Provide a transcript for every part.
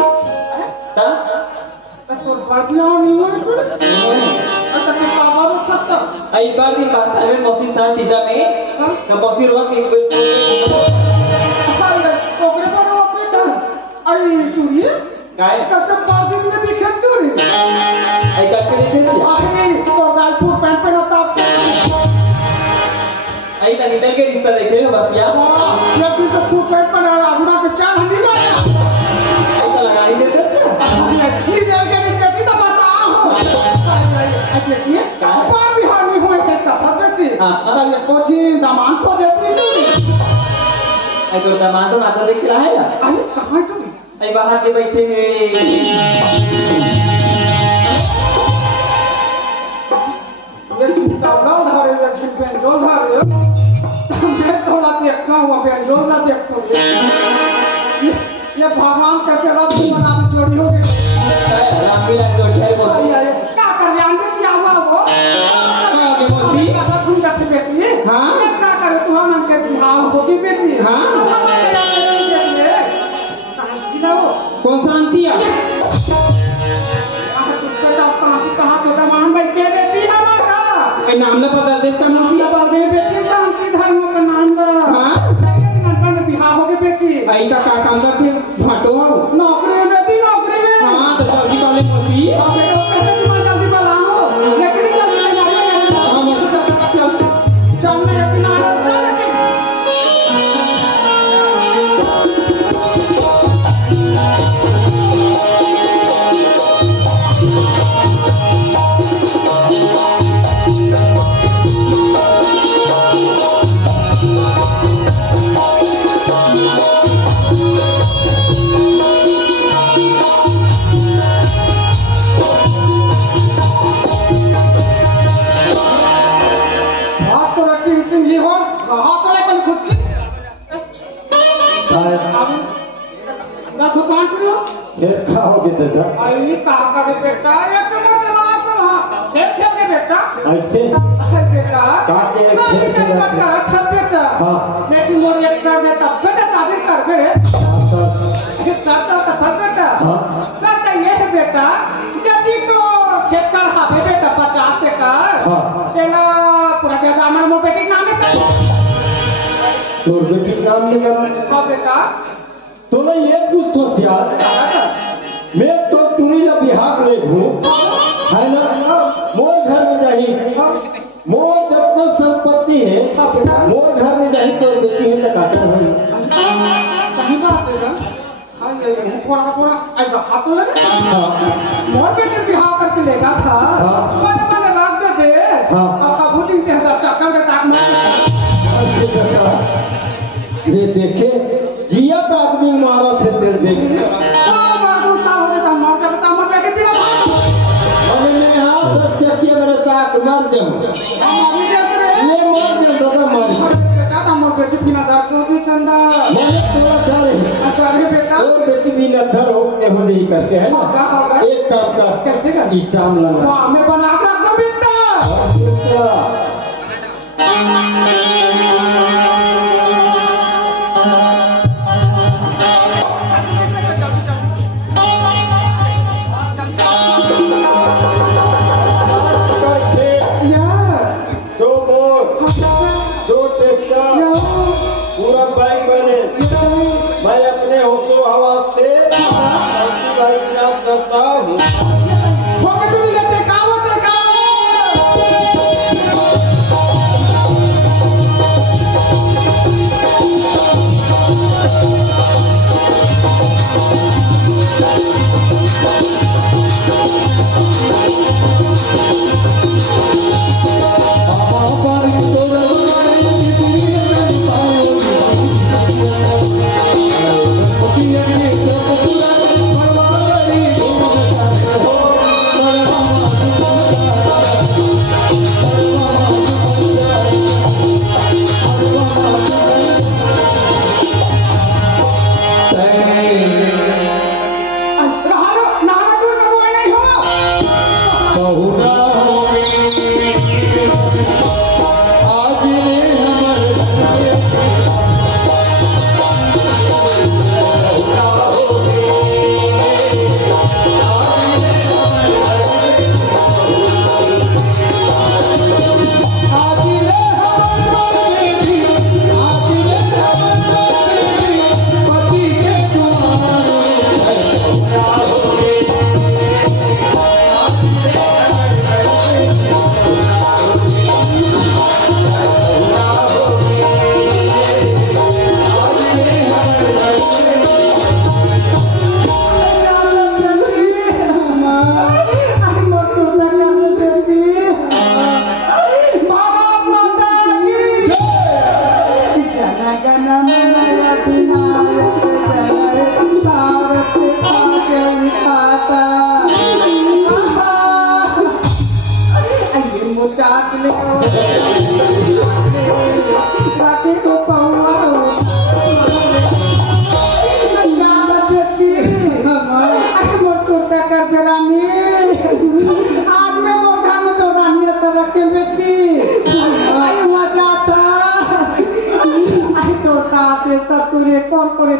ता तो बढ़िया नहीं है तो के पावर खत्म आई बार की बात है मौसी सा तीजा में का मौसी रोक के ओकरे पर ओकरे डर आई सुनिए काय कसम बाजी में दिखे चोरी आई का के देते दिया आखिरी तो गालपुर पैंट पहनता आई का निकल के रिश्ता देखे हो बस या ये भी तो फुट पैंट पहना अगुना के चार हंडी लगा आई का लगा ही देते पूरी जगह के बेटी तो बताओ अच्छा ये पर भी हानि होए थे तब बेटी अरे ये कोची दामान को देती नहीं आई तो दामाद तो नाता देख रहा है अरे कहां तुम आई बाहर के बैठे हैं ये चावला धारे लक्ष्मी पेन जो धारे मैं थोड़ा देखना हुआ पेन जो ना देखो ये भगवान कैसे रब की बना जोड़ी हो गई राम भी रंग जोड़ी है वो क्या कर रहे हैं क्या हुआ वो के मोती अगर तुम रखी बेटी हां क्या करे तू हम के बिहाव होगी बेटी हां कौन शांति है नाम न पता देता मुझे बाबे बेटी शांति धर्म का नाम बा हां बिहाव हो गई बेटी आई का काम करते भाटो नौकरी बेटी नौकरी में हां तो जल्दी वाले मोती अबे तो कैसे तुम जल्दी बुलाओ लकड़ी जल्दी चलने के किनारे चल अरे कहाँ का बेटा एक नंबर वहाँ पर वहाँ खेल खेल के बेटा ऐसे बेटा काटे खेल खेल के बेटा हाँ लेकिन वो एक कर दे तब बेटा शादी कर बे ये करता तो सब बेटा सर तो ये है बेटा जल्दी तो खेत कर हावे बेटा 50 एकड़ तेला पूरा जगह हमारे मोर बेटी नाम है तोर बेटी नाम निकल हाँ बेटा तो ना ये कुछ तो यार मैं तो टूरी ना बिहार ले हूँ है ना मोर घर में जाही मोर जितना संपत्ति है मोर घर में जाही तो बेटी है टकाटा हुई सही बात है ना हाँ ये थोड़ा थोड़ा ऐसा हाथ तो लगे मोर बेटे बिहार करके लेगा था मैंने रात दे आपका भूतिंग के हजार चक्कर के ताक ये देखे जिया तो आदमी मारा थे तेरे देखे मेरे ताक मर जाऊं ये मर जाऊं दादा मर दादा मोर बेटी बिना दर्द हो गई ठंडा मैंने थोड़ा चाहे अरे बेटा और बेटी बिना धर होते हो नहीं करते हैं ना एक काम का कैसे कर इस्टाम लगा वाह मैं बना के रख दूं बेटा पूरा बाइक बने मैं अपने होशो आवाज से बाइक नाम करता हूँ Oh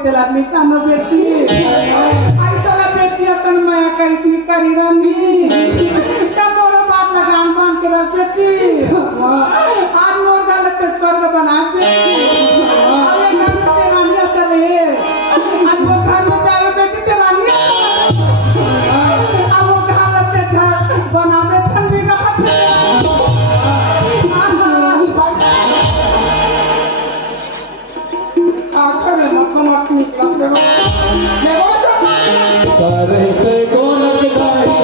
तेला निकानो बेटी आई तोला बेटी तन माया करी ती करी रानी तमोड़ बात लगान बांध के रख बेटी आज मोर गलत स्वर्ग बना बेटी अरे घर में तेरा निया चले आज वो घर में जाए बेटी तेरा निया अब वो गलत घर बनावे थन भी गलत आखिर में मत निकला करे से कौन किताई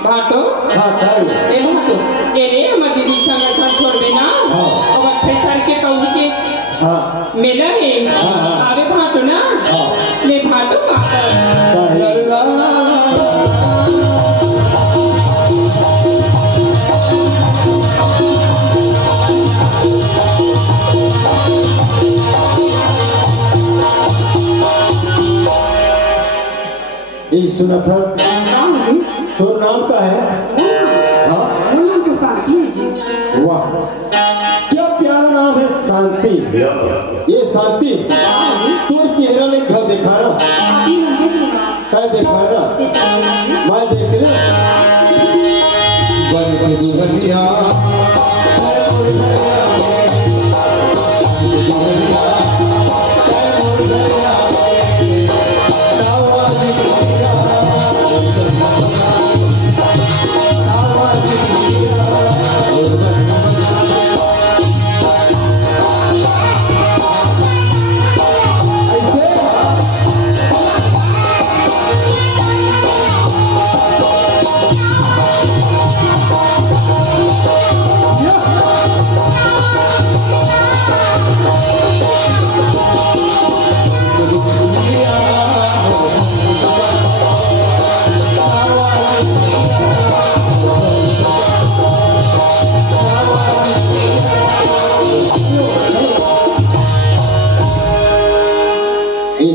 भाटो हाँ ताई ए भाटो ए रे हमर दीदी संग घर छोड़बे ना हाँ। अब फिर करके कहू के हाँ मेला है हाँ। आवे भाटो ना हाँ। ले भाटो ये सुना था तो नाम का है हाँ वाह क्या प्यारा नाम है शांति ये शांति तुम चेहरा ने घर दिखाना क्या दिखाना मैं देख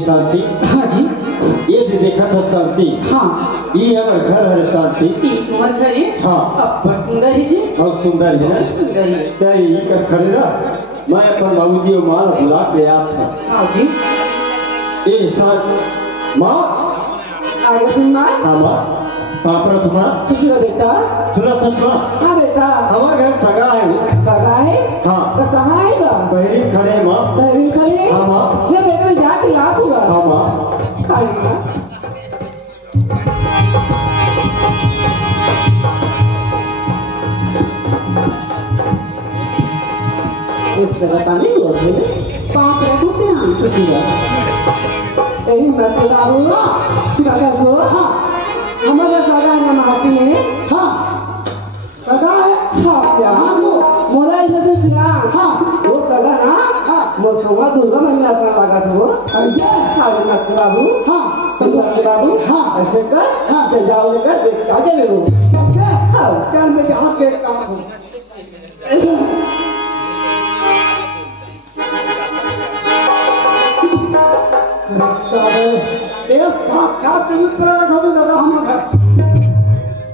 शांति हाँ जी ये जो देखा था शांति हाँ ये हमारे घर है शांति तुम्हारे घर है हाँ अब सुंदर है जी और सुंदर है ना सुंदर है क्या ये कर खड़े ना मैं अपन बाबूजी और माँ बुला के आया था हाँ जी ये शांत माँ आगे सुनना हाँ माँ पापा तुम्हारा सुनो बेटा सुना था माँ हाँ बेटा हमारे घर सगा है वो सगा है हाँ तो कहाँ आएगा बहरी खड़े माँ बहरीन खड़े हाँ माँ ये बेटा मैं जाके ला दूंगा हाँ माँ आएगा इस तरह का नहीं होते पाँच रखते हैं हम किसी का यही मसला हुआ शिवा का सो हाँ हमारा सगा है मारती में हाँ सगा है हाँ क्या हाँ वो मोला इसे तो सिला हाँ वो सगा ना हाँ वो सोगा दुर्गा मैंने ऐसा लगा था वो ऐसे हाँ मत बाबू हाँ बाबू हाँ ऐसे कर हाँ से जाओ लेकर देख का चले वो हाँ क्या मैं जहाँ के काम हूँ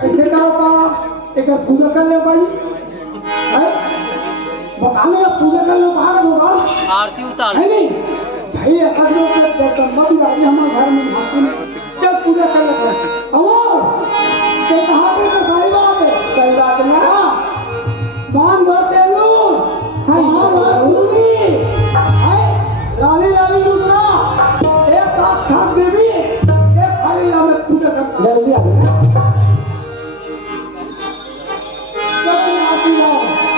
ऐसे क्या होता एक पूजा कर ले भाई बताने का पूजा कर लो बाहर होगा आरती उतार है नहीं भाई अगर मत जाती हमारे घर में भाती जब पूजा कर लेते हैं के कहा पे तो सही बात ना मान भरते लोग हाँ दूसरी लाली लाली दूसरा एक साथ खाक देवी एक थाली में पूजा करता जल्दी आ आती जाओ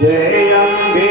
जय अम्बे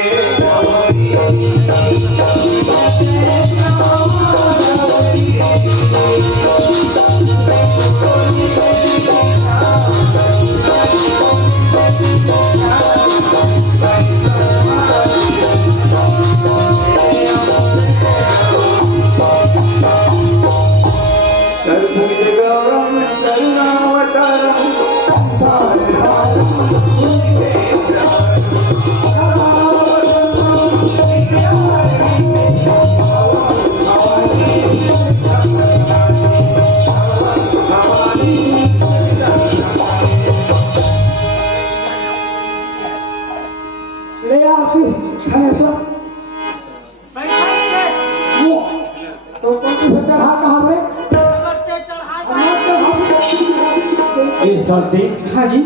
शांति। हाँ जी।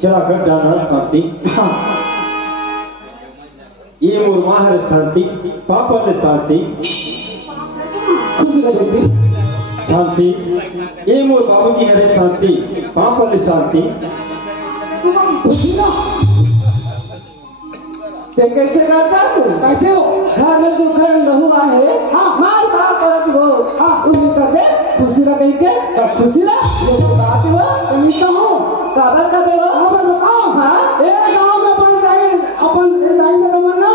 चला कर डाना शांति। हाँ। ये मुरमाहर शांति, पापा शांति, शांति। ये मोर बाबू की हरे शांति, पापा शांति। ते कैसे करता तू? कैसे हो? घर में दुकान हुआ है। हाँ। मार भाग परत वो। हाँ। उन्हीं कर दे। खुशी लग गई के? सब खुशी लग। ये तो बात है वो। उन्हीं तो हूँ। काबर का दे वो? काबर बताओ। हाँ। एक गांव में बन जाए अपन दाई में तो ना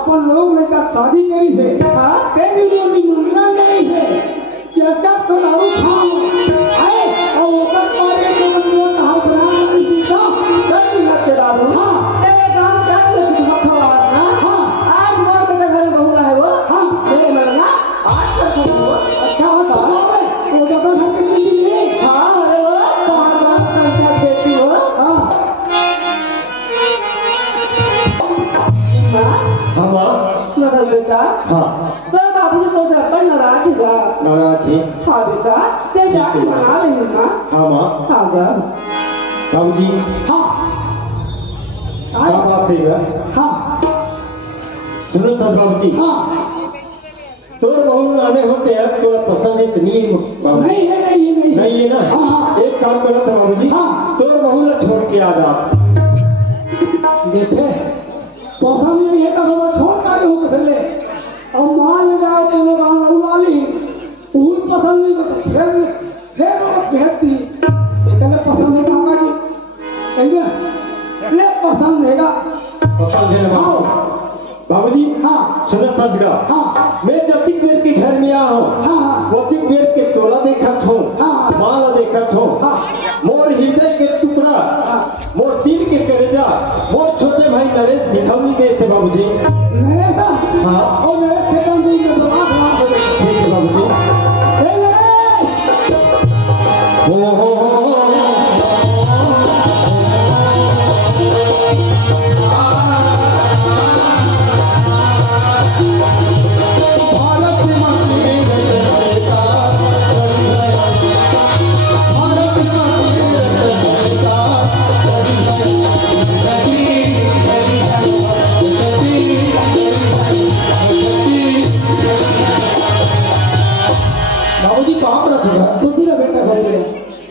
अपन लोग ने का शादी करी से। हाँ। तेरी जो निमंत्रण नहीं है। चर्चा तो लाऊं खाऊं। आए और वो कर पारे तो बंदों का हाथ बना कर दीजिए। दस मिनट के बाद हाँ। तेरे गांव क्या बेटा? हाँ। तो बाबू जी तो पर नाराज है। नाराज है। हाँ बेटा, ते जाके मना लेंगे माँ। हाँ माँ। हाँ जा। बाबू जी। हाँ। क्या बात है? हाँ। सुनो तो बाबू जी। हाँ। तोर बहू आने होते हैं तोरा पसंद इतनी नहीं है नहीं है ना। हाँ। एक काम करो तो बाबू जी। हाँ। तोर बहू ने छोड़ के आ जा। देखे पसंद नहीं है तो छोड़ कर हो पहले और मान जाओ तो वो गाँव उड़ाली उन पसंद नहीं तो फिर वो भेजती कहले पसंद है काका जी कहिए ले पसंद हैगा पसंद है ना बाबू जी। हाँ। सुनो तजगा। हाँ। मैं जब तक मेरे के घर में आया हूँ हाँ। वो तक मेरे के टोला देखत हूँ। हाँ। माला देखत हूँ। हाँ। मोर हृदय के टुकड़ा। हाँ। मोर दिल के करेजा मोर छोटे भाई नरेश दिखौनी गए थे बाबू जी। नरेश? हाँ। और नरेश के काम दिन में बात बात हो गई। ठीक है बाबू जी। हो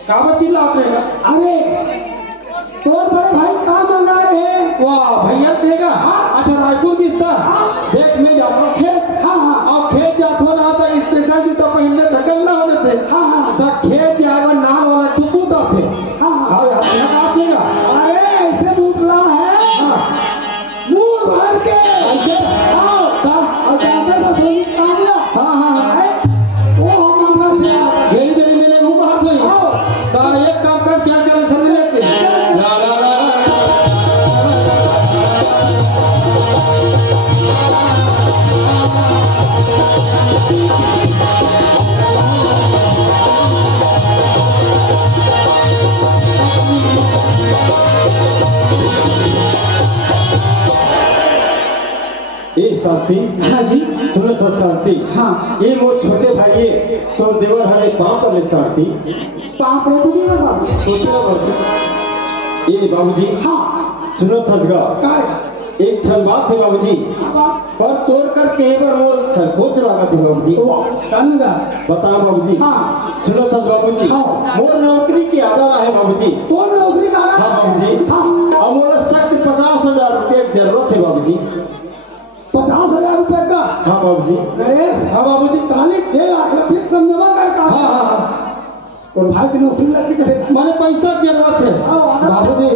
काबर चिल्लात रहेगा? अरे तोर बड़े भाई काम मंगा रहे हैं। वाह भैया देगा। अच्छा रायपुर किसका? देख मैं जाता खेत। हाँ हाँ। और खेत जात हो ना तो स्पेशल जी तो पहले धकल ना होने थे। हाँ हाँ। तो खेत जाएगा नाल वाला टुकुटा थे। हाँ हाँ। आओ यार ना आप देगा। अरे ऐसे दूसरा है। हाँ। मुंह भर के। ऐसे आओ और जाते तो थोड़ी काम ला। हाँ हाँ। वो हम मंगा दिया। देरी देरी मिले मुंह बात हुई। तो एक काम कर क्या करें सर लेके। ला ला ला ये शांति। हाँ जी। सुनो तो शांति। हाँ। ये मोर छोटे भाई तो देवर हरे पाँव पर शांति। पाँव पर तो देवर बाबू। सोचना बाबू। ये बाबूजी। हाँ। सुनो थजगा। काय? एक क्षण बात है बाबूजी। पर तोड़ कर केवर मोर संकोच लगा थी बाबूजी। कन्गा। बताओ बाबूजी। हाँ। सुनो थज बाबूजी। हाँ। मोर नौकरी की आदत है बाबूजी। कौन नौकरी का? हाँ बाबूजी। हाँ। और मोला सख्त 50,000 रुपये की जरूरत है बाबूजी। 50,000 रुपए का? हाँ बाबूजी। अरे हाँ बाबूजी, काले 6 लाख फिर समझवा कर कहा। हाँ और भाई की नौकरी लगी थे, माने पैसा की जरूरत है बाबूजी।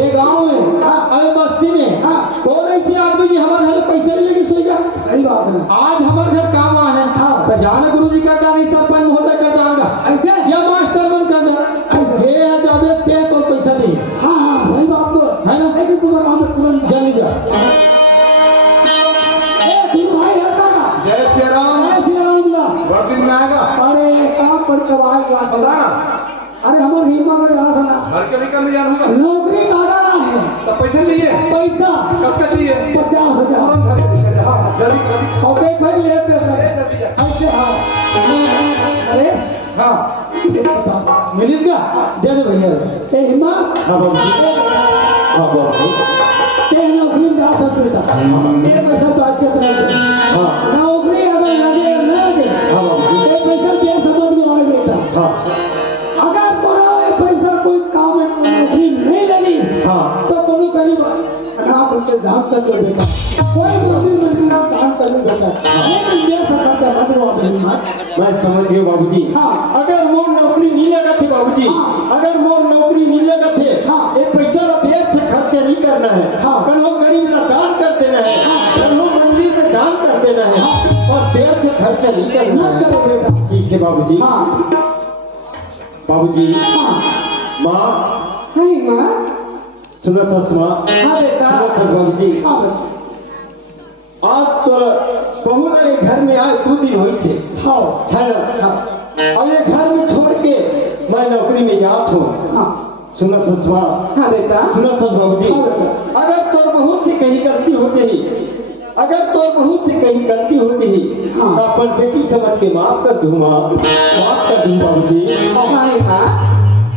एक गाँव में अरे बस्ती में कौन ऐसे आदमी जी हमारे घर पैसे लेके सोई जा। सही बात है। आज हमारे घर काम आ है तो जाने गुरु जी का कार्य सरपंच महोदय कर जाऊंगा ऐसे या मास्टर बन कर जा ऐसे ये है जब ते कोई पैसा नहीं। हाँ हाँ सही बात तो है ना, लेकिन तुम्हारा हमें तुरंत जल्दी जा। भाई हटा जय श्री राम। जय श्री राम ला। बहुत दिन में आएगा। अरे काम पर कब आएगा पता ना, अरे हमारे हिम्मा में जाना था ना, घर के निकल जाऊंगा। नौकरी लगाना है तो पैसे चाहिए, पैसा कब का चाहिए? 50,000। जल्दी और देख भाई लेते ऐसे। हाँ अरे हाँ मिलिस क्या दे दे भैया। ए हिम्मा हाँ बाबूजी। हाँ बाबूजी। ते नौकरी में जा सकते था, ये पैसा तो आज के तरह हाँ नौकरी अगर लगे न लगे हाँ बाबूजी। ये पैसा के समझ में आए बेटा। हाँ अगर कोई पैसा कोई काम में नौकरी नहीं लगी तो कोनो करीब ना बोलते ध्यान से कर बेटा, कोई मुस्लिम ना काम करने बेटा। लेकिन ये सरकार का मतलब मैं समझ गया बाबूजी। अगर मोर नौकरी नहीं लगा थे बाबूजी, अगर मोर नौकरी नहीं लगा थे ये पैसा ला व्यर्थ खर्चा नहीं करना है। कल हो गरीब ला दान कर देना है, कल हो मंदिर में दान कर देना है और व्यर्थ खर्चा नहीं करना है। बेटा ठीक है बाबूजी। बाबूजी माँ नहीं माँ सुनो तो माँ। हाँ बेटा बाबूजी आज तो बहू ने घर में आज 2 दिन हुई थे है ना, और ये घर में छोड़ के मैं नौकरी में जात हूँ। सुनो तो हाँ बेटा सुनो तो बाबूजी, अगर तो बहू से कहीं गलती होती ही, अगर तो बहू से कहीं गलती होती ही तो अपन बेटी समझ के माफ कर दूँ। माँ माफ कर दूँ बाबूजी।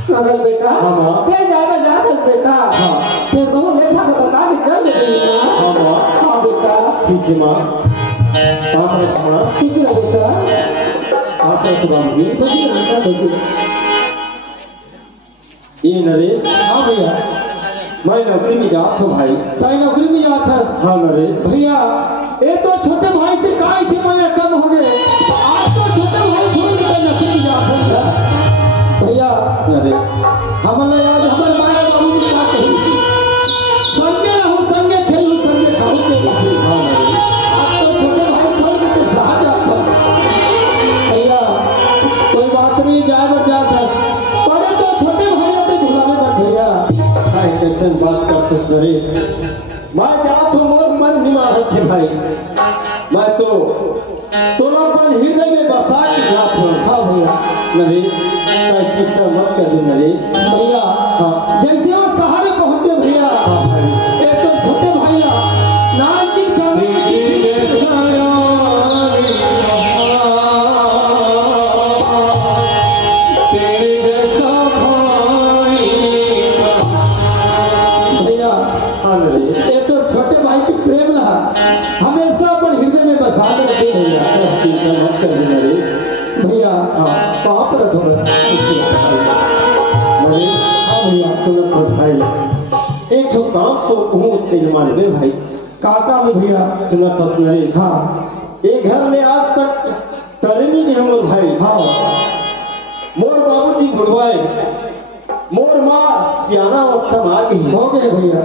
स्वागत बेटा। हाँ ते ज्यादा ज्यादा बेटा। ते बहु देखा तो बता के चल देती माँ। हाँ माँ। हाँ बेटा ठीक है माँ। आप रखो माँ। ठीक है बेटा। आप रखो बाबूजी। बची बेटा बची। ये नरेश। हाँ भैया मैं नौकरी में जात हूँ भाई। ताई नौकरी में जाता है। हाँ नरेश भैया ये तो छोटे भाई से काय से मैं कम हो गए, आज तो छोटे भाई छोड़ के नौकरी में जाता है। भैया हमारे आज हमारे माया बाबू ने क्या कही, संगे रहूं संगे खेलूं संगे खाऊं के लिए। आज तो छोटे भाई छोड़ के जा जाता। भैया कोई बात नहीं, जाए बच जाता पर तो छोटे भाई तो झुलावे मत भैया। कैसे बात करते नरेश, मैं जात हूँ मोर मन निमारत थे भाई। मैं तो तोरा पर हृदय में बसा के जात हूँ। हाँ भैया नरेश चिंता मत कर नरेश। भैया हाँ जैसे वो सहारे पहुंचे भैया, एक तो छोटे भैया नाचिन भैया ये तो छोटे भाई की प्रेम रहा हमेशा अपन हृदय में बसा के रखे भैया। चिंता मत कर नरेश। भैया वहाँ पर थोड़ा भैया तुरंत भाई एक तो काम तो कहूँ तेरे मालूम भाई काका में भैया सुना तो नरेश। ये घर में आज तक तरनी नहीं मोर भाई। मोर बाबूजी बुढ़वाए, मोर माँ सियाना अवस्था में आ गई हो गए भैया।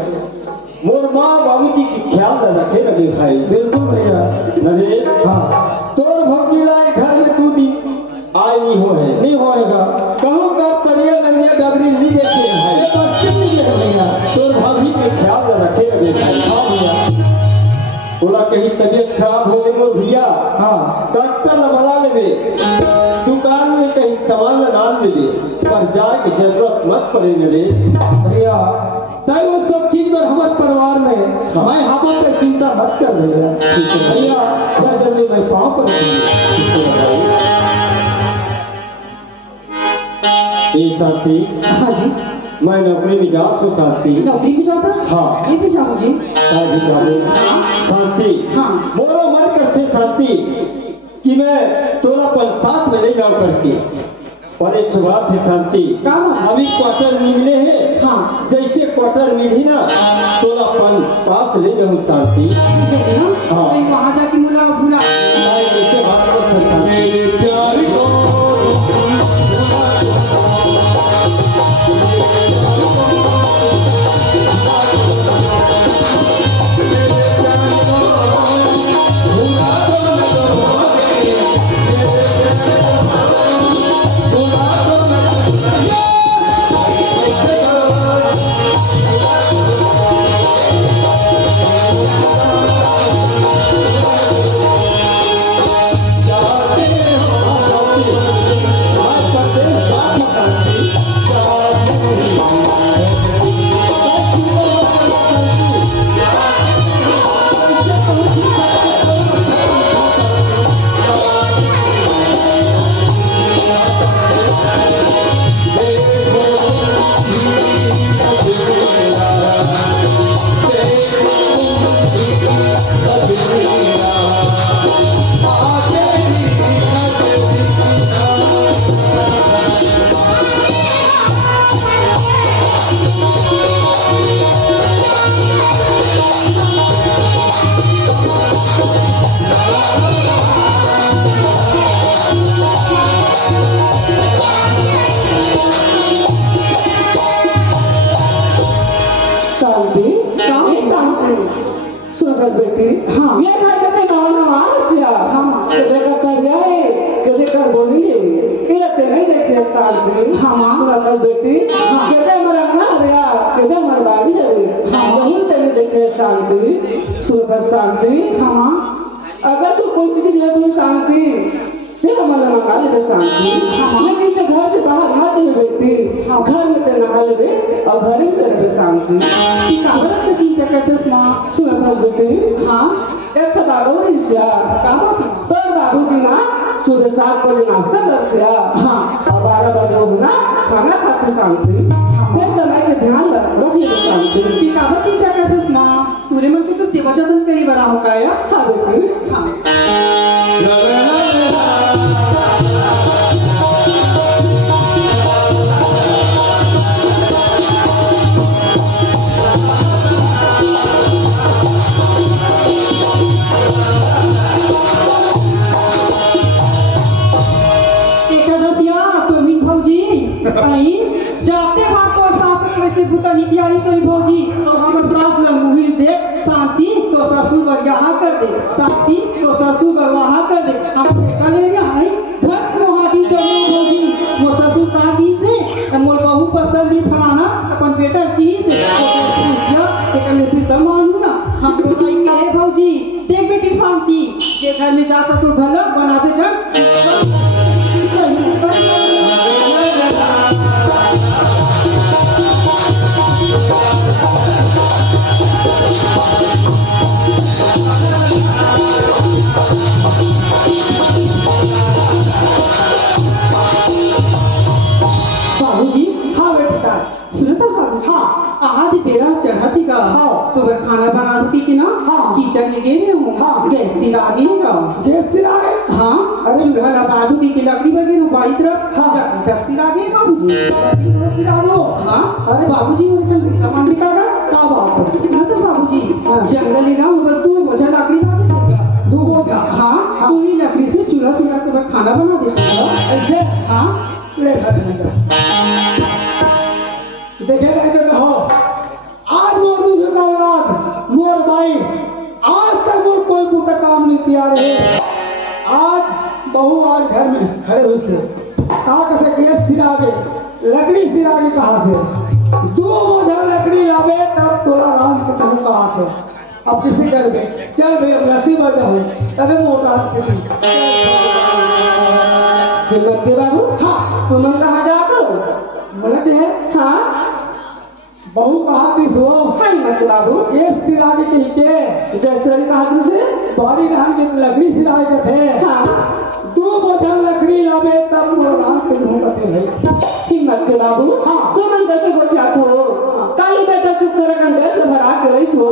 मोर माँ बाबूजी की ख्याल रखे रखे भाई। बिल्कुल भैया। नरेश तोर भौजीला घर में 2 दिन आए नहीं हो है नहीं होएगा कहूँ कर तरिया नंदिया डबरी नहीं देखे भाई। पश्चिम नहीं है भैया। तोर भाभी के ख्याल रखे रखे भाई। हाँ भैया बोला कहीं तबीयत खराब हो गई मोर भैया डॉक्टर न बुला लेवे, दुकान में कहीं सामान ना देवे, पर जाए की जरूरत मत पड़े मेरे भैया। ताई वो सब चीज पर हमारे परिवार में मैं हम पे चिंता मत कर भैया। भैया क्या जल्दी मैं पाँव पर शांति। हाँ जी मैं नौकरी में जात हूँ शांति। नौकरी की जाता। हाँ ये भी जाऊँ जी। शांति मोरो मन करते शांति कि मैं तोरा पर साथ में ले जाऊं करके और एक बात है शांति, अभी क्वार्टर मिले हैं। हाँ। जैसे क्वार्टर मिली ना तो अपन पास ले जाऊँ शांति। हाँ। वहाँ जाके मुला भूला ऐसे बात कर शांति। बेटी हाँ ये घर कते गावना वास्या हाँ कदे का करियाए कदे कर बोली के लगते नहीं देखे साल भी हाँ सुना बेटी कदे मरना रिया कदे मरबाड़ी रे हाँ बहुत तेरे देखे शांति सुना शांति हाँ अगर तू कोई चीज है तो शांति फिर हमारा मंगा ले शांति लेकिन तो घर से बाहर मत ले बेटी घर में तो नहा ले और घर में रहे शांति काबर की कहते मां सुना बेटी हाँ एक तो बाबू रिश्ता काबर तो बाबू की ना सुबह 7 बजे नाश्ता करते हैं हाँ और 12 बजे होना खाना खाते शांति फिर समय के ध्यान रखिए शांति की काबर चिंता करते मां पूरे मन को तो सेवा जतन करी बना होगा या हाँ बेटी हाँ जाते हाथों साथ वैसे भूता नीति आई तो भौजी तो हमर सास लंगुही दे शांति तो ससुर बरयाहा कर दे शांति तो ससुर बरवाहा कर दे हम कले में आई घर मोहाटी चले भौजी वो ससुर का की से मोर बहू पसंद फलाना अपन बेटा की से क्या एक में भी सम्मान ना हम तो नहीं करे भौजी देख बेटी शांति के घर में जा ससुर घर बनावे जग तो वह खाना बनाती थी ना किचन में गिरे हूँ गैस तिरागी का गैस तिरागे हाँ अरे चूल्हा बाजू की लकड़ी वगैरह बाई तरफ तब तिरागे बाबूजी हाँ अरे बाबूजी सामान निकाला क्या बात सुना तो बाबूजी जंगल ही ना उधर तू बोझा लकड़ी का दो बोझा हाँ पूरी लकड़ी से चूल्हा चूल्हा के खाना बना दे हाँ देखे हो आज मोर मुझे का औलाद मोर भाई आज तक मोर कोई बुरा काम नहीं किया रहे आज बहू आज घर में खड़े हुए से कहा कहते गैस सिरागे लकड़ी सिरागे कहा से 2 बोझा लकड़ी लावे तब तोरा राम से कहूँ कहा से अब किसी घर में चल भाई अब रस्सी बजा हो तबे मोटा हिम्मत के बाबू हाँ तुम कहा जाकर मलक है हाँ बहु कहा थी सो हाय मत बाबू ये सिरागे के जैसे कहा तुझे बारी राम के लकड़ी सिरागे के थे हाँ 2 बोझा लकड़ी लावे तब वो राम के ढूंढते हैं हिम्मत के बाबू हाँ तुम कैसे गोठिया हो काली बेटा चुप कर गंडे से भरा के रही सो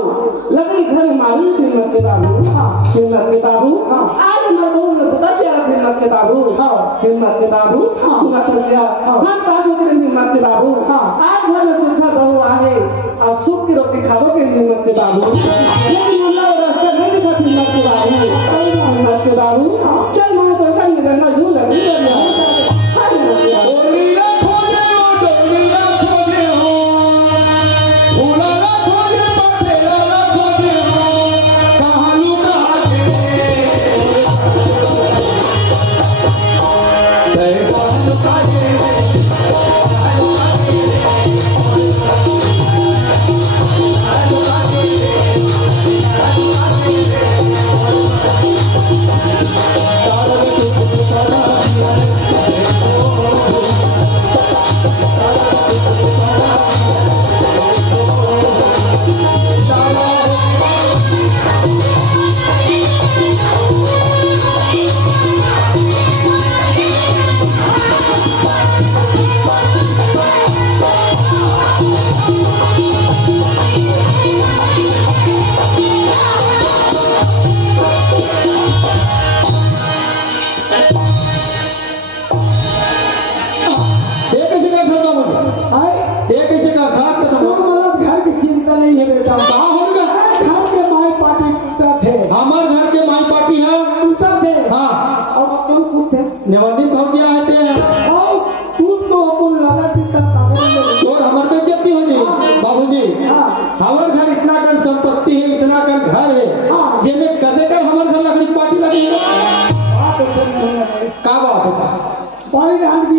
लकड़ी घर मालूम हिम्मत के बाबू हाँ हिम्मत के बाबू हाँ आज हमारे बहु ने बता दिया हिम्मत के बाबू हिम्मत के बाबू सुना कर दिया हम काजू के हिम्मत के बाबू आज घर में सुखा बहू आए और सुख की रोटी खाओ के हिम्मत के बाबू लेकिन हमरा रास्ता नहीं दिखा हिम्मत के बाबू हिम्मत के बाबू चल मुझे तो कहीं निकलना यूं लगी निवंदित हो गया है तू तो अपन लगा कितना तो हमारे बेइज्जती हो जाए बाबूजी हमारे घर इतना कन संपत्ति है इतना कन घर है जिसमें कदे का हमारे घर लकड़ी पार्टी लगी है क्या बात होता पानी धान की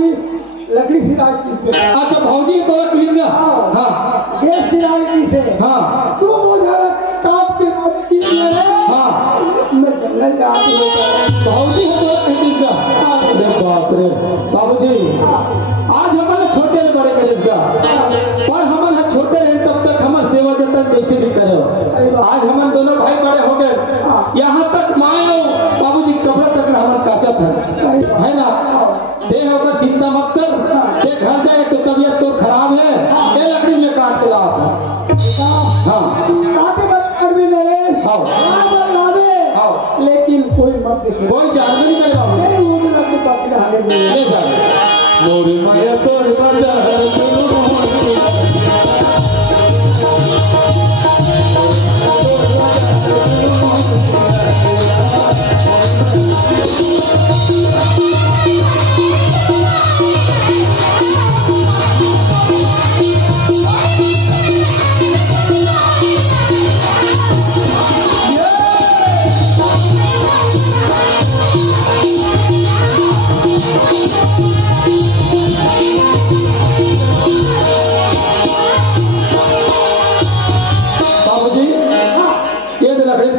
लकड़ी सिलाई की अच्छा भौजी तो लकड़ी का हाँ गैस सिलाई की से हाँ तू मुझे काट के की हाँ मैं जंगल जाती हूँ भौजी हो तो लकड़ी का अरे बाप रे बाबूजी आज हमारे छोटे बड़े करेगा पर हमारे छोटे रहे तब तक हमारे सेवा जतन कैसे भी करो आज हम दोनों भाई बड़े हो गए यहाँ तक मानो बाबूजी कपड़ा तक हमारे काचा था है ना दे होगा चिंता मत कर दे घर जाए तो तबीयत तो खराब है ये लकड़ी में काट के ला हाँ काटे मत कर भी ले आओ आओ लेकिन कोई मत देखे कोई जानवर नहीं करेगा वो लकड़ी पकड़े हाले में ले जा मोरी माया तोर बाजार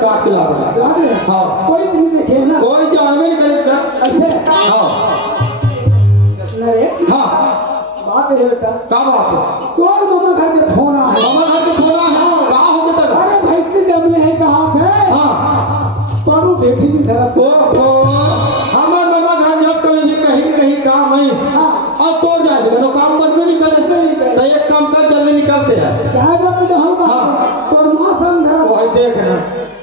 काट के ला हाँ कोई नहीं देखे ना कोई जानवर नहीं करेगा ऐसे हाँ नरे हाँ बात है बेटा क्या बात है कौन मामा घर के फोन है मामा घर के फोन है कहाँ हो गया था अरे भाई से जमले है कहाँ पे हाँ पारू बेटी की तरफ ओ हमारे मामा घर जब कहीं काम है और तो जाएगा तो काम करते नहीं करे तो एक काम कर जल्दी निकलते हैं क्या बात है हम हाँ पर मां समझा वही देखना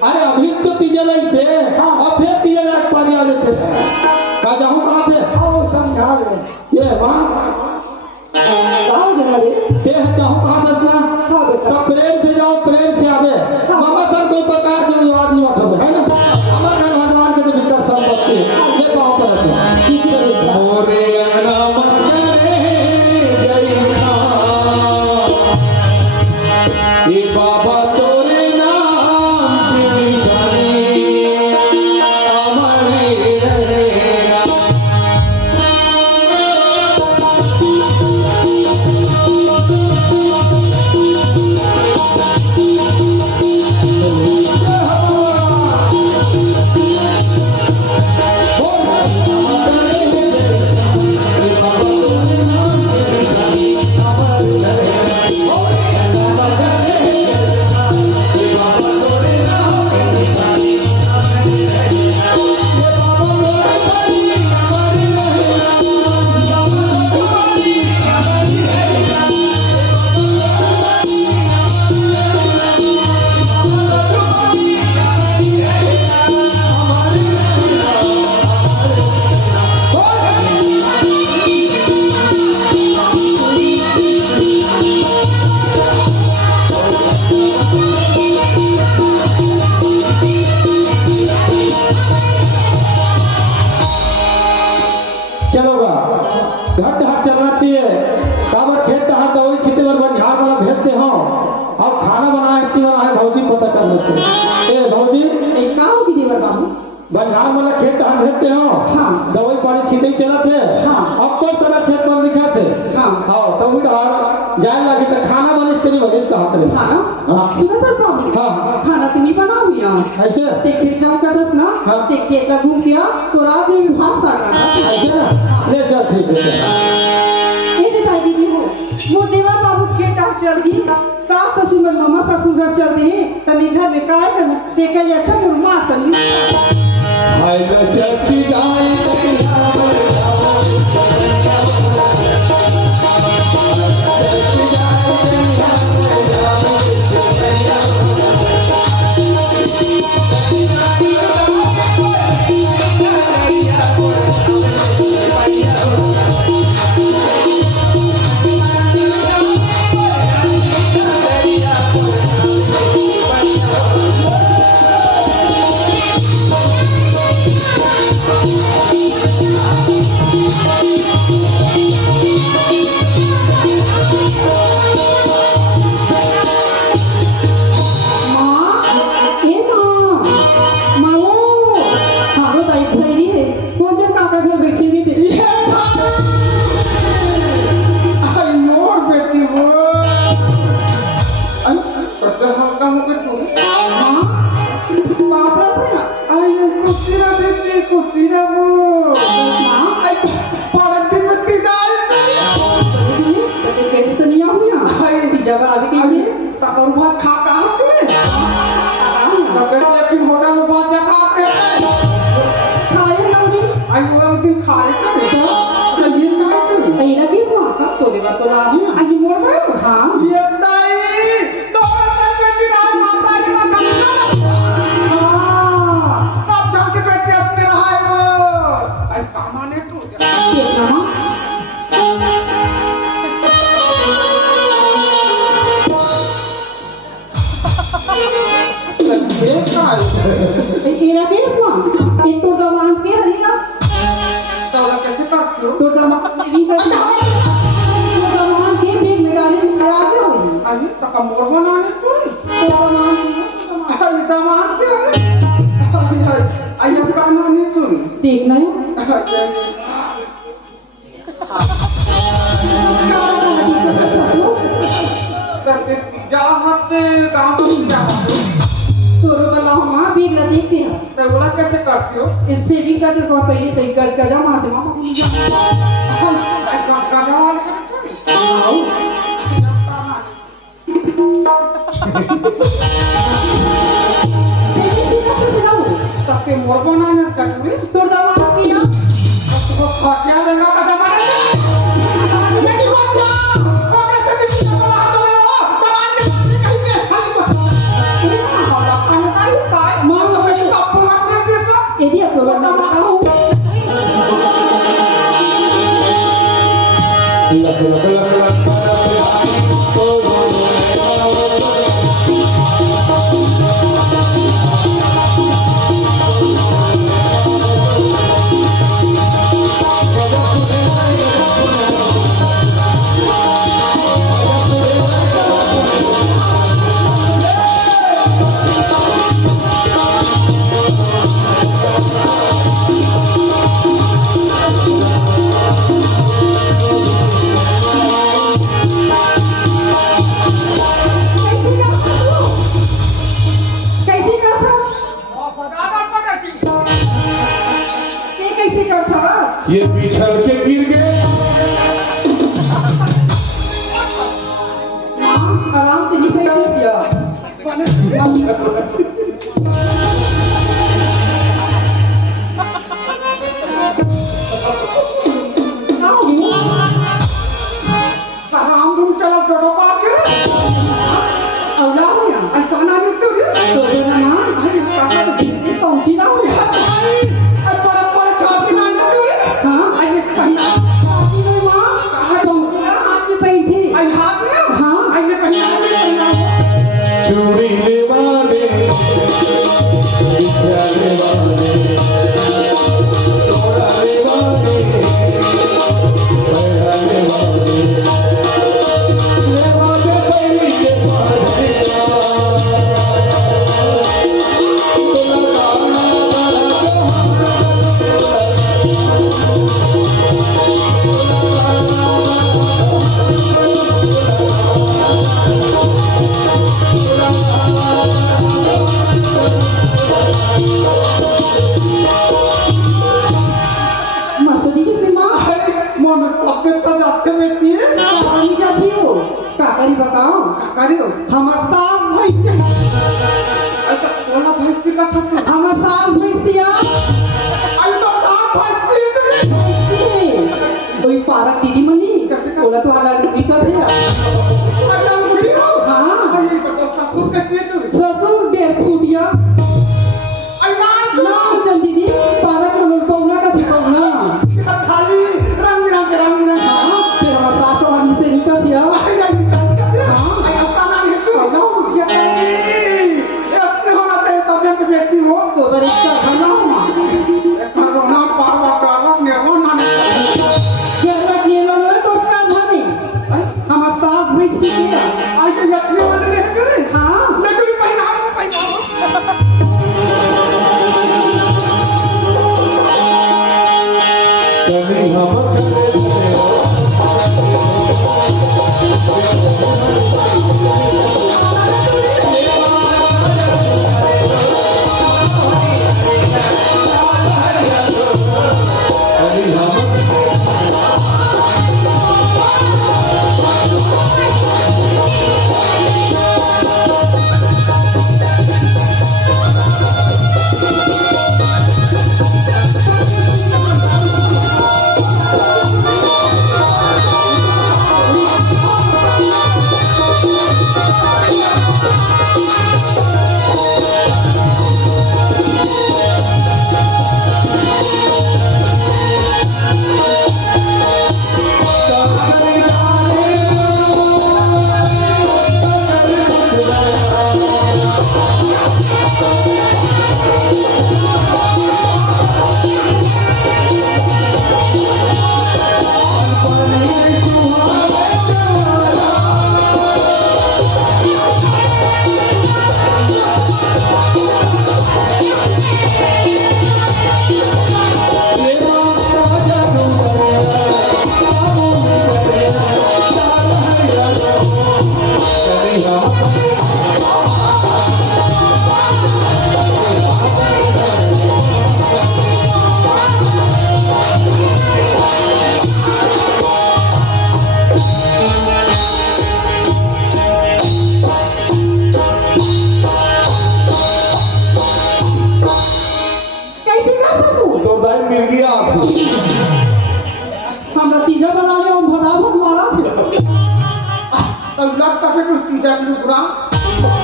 अरे अभी तो 3 जुलाई से और फिर 3 जुलाई पानी आ जाते कहा जाऊँ कहाँ थे आओ समझा ले ये माँ कहाँ देना रे देह जाऊँ कहाँ दसना तो प्रेम से जाओ प्रेम से आवे मामा सर कोई प्रकार के विवाद नहीं उठो है ना हमारे घर भगवान के भीतर संपत्ति ये पाँव पर है मोरे अंगना मंगले जैसा ये बाबा तोरे नाम की निशानी हमारे रहेगा बाबूजी एक काम की देवर बाबू बंगाल वाला खेत धान भेजते हो हाँ दवाई पानी छीटे चलत है हाँ अब तो सारा खेत में दिखाते हाँ हाँ तब भी जाए लगे तो खाना बनिस तेरी वजह से कहा करे खाना हाँ सुना था बाबू हाँ खाना तो नहीं बना हुआ ऐसे ते खेत जाऊँ का दस ना हाँ ते खेत ला घूम गया तो रात में भी भाग सागा ऐसे ना ले जा ठीक है ये बताई दीदी वो देवर बाबू खेत डाल चल दी सास ससुर में मामा ससुर घर चल दी तभी घर में काय कर ते कल अच्छा मुर्मा तनी हाय लो चलती जाए देखना है कैसे करती हो सेविंग करते तो पहले तय कर गजा मारते मामा सबके मोर बनाने कटवे तोड़ दवा किया तो खटिया देगा का जमाने बेटी को ओ कैसे बिस्कुट बना तो ले वो जवान के कहीं के खाली को होला खाना काई काय मां तो बेटी का पूरा कर देगा ये दिया तो बता बताओ ये बिछड़ के गिर गए आराम से नहीं बैठिए आराम तुम चला जोड़ो पाके औला हो या अचाना नहीं तो तो ना आई कहां तो पहुंची ना हो चूड़ी ले वाले कैसी का था हमार सास भैंसिया आई तो साफ फंसी कोई पारक दीदी मनी बोला तो आला निका भैया अल्लाह बुढ़ी हो हाँ आई तो ससुर कैसी है ससुर 1.5 फुटिया आई ना चल दीदी पारक रोड पौना का थी पौना कितना खाली रंग हाँ फिर हमार सास तो हमी से निका दिया आई आई अपना नाम है तू ना ये ऐसे होना चाहिए सब जन व्यक्ति हो तो बरिश्ता बना कोरोना पावा पावा निर्वाणा जरा ये लो तो का धनी हमार सास भैंसी किया आई तो यत्न वाले ने करे हाँ मैं कोई पहना कभी हम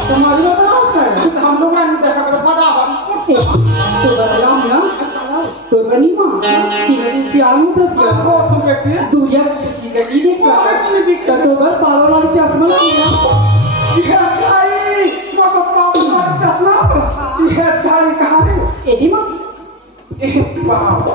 तुम्हारी बात हम लोग नहीं देखा कर पता तो बदलाम ना तो बनी मां तीन प्यार में तो आप वो तुम बैठे दूरिया की गई देखा तो बस पालो वाली चश्मा लगा ये भाई वो पालो वाली चश्मा ये भाई कहां है एडी मां ए बाप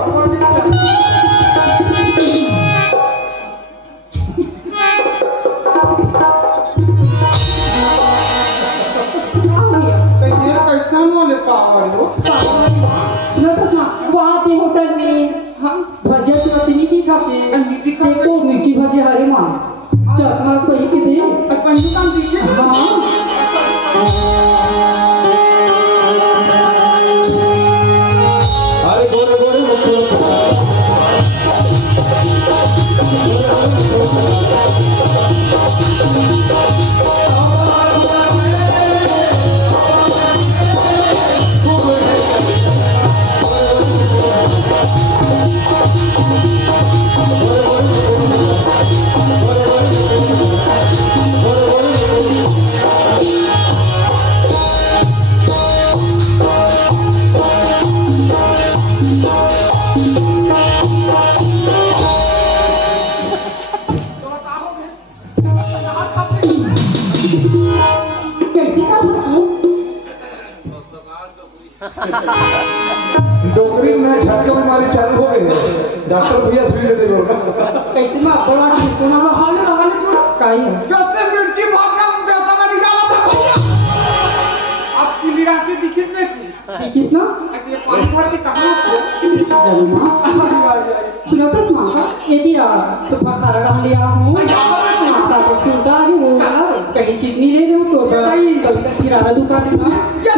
कैसा मोले पावर हो ना तो ना वहाँ पे होटल में हम भजिया चटनी की खाते देखो मिर्ची भजी हरे माँ चश्मा कोई के दे अपन दुकान दीजिए हाँ अरे गोरे गोरे डोगरी में झटके बीमारी चालू हो गई है डॉक्टर भैया सुई दे दो कैसे में अपना ठीक होना हाल काई कैसे मिर्ची भागना पैसा का निकाला था भैया आपकी निराशा दिखी नहीं किस ना ये पानी भर के कहां से जानी मां सुनो तो मां यदि तो बखारा डाल लिया हूं माता को सुधारी हो कहीं चीज नहीं ले रहे हो तो कभी तक किराना दुकान में ये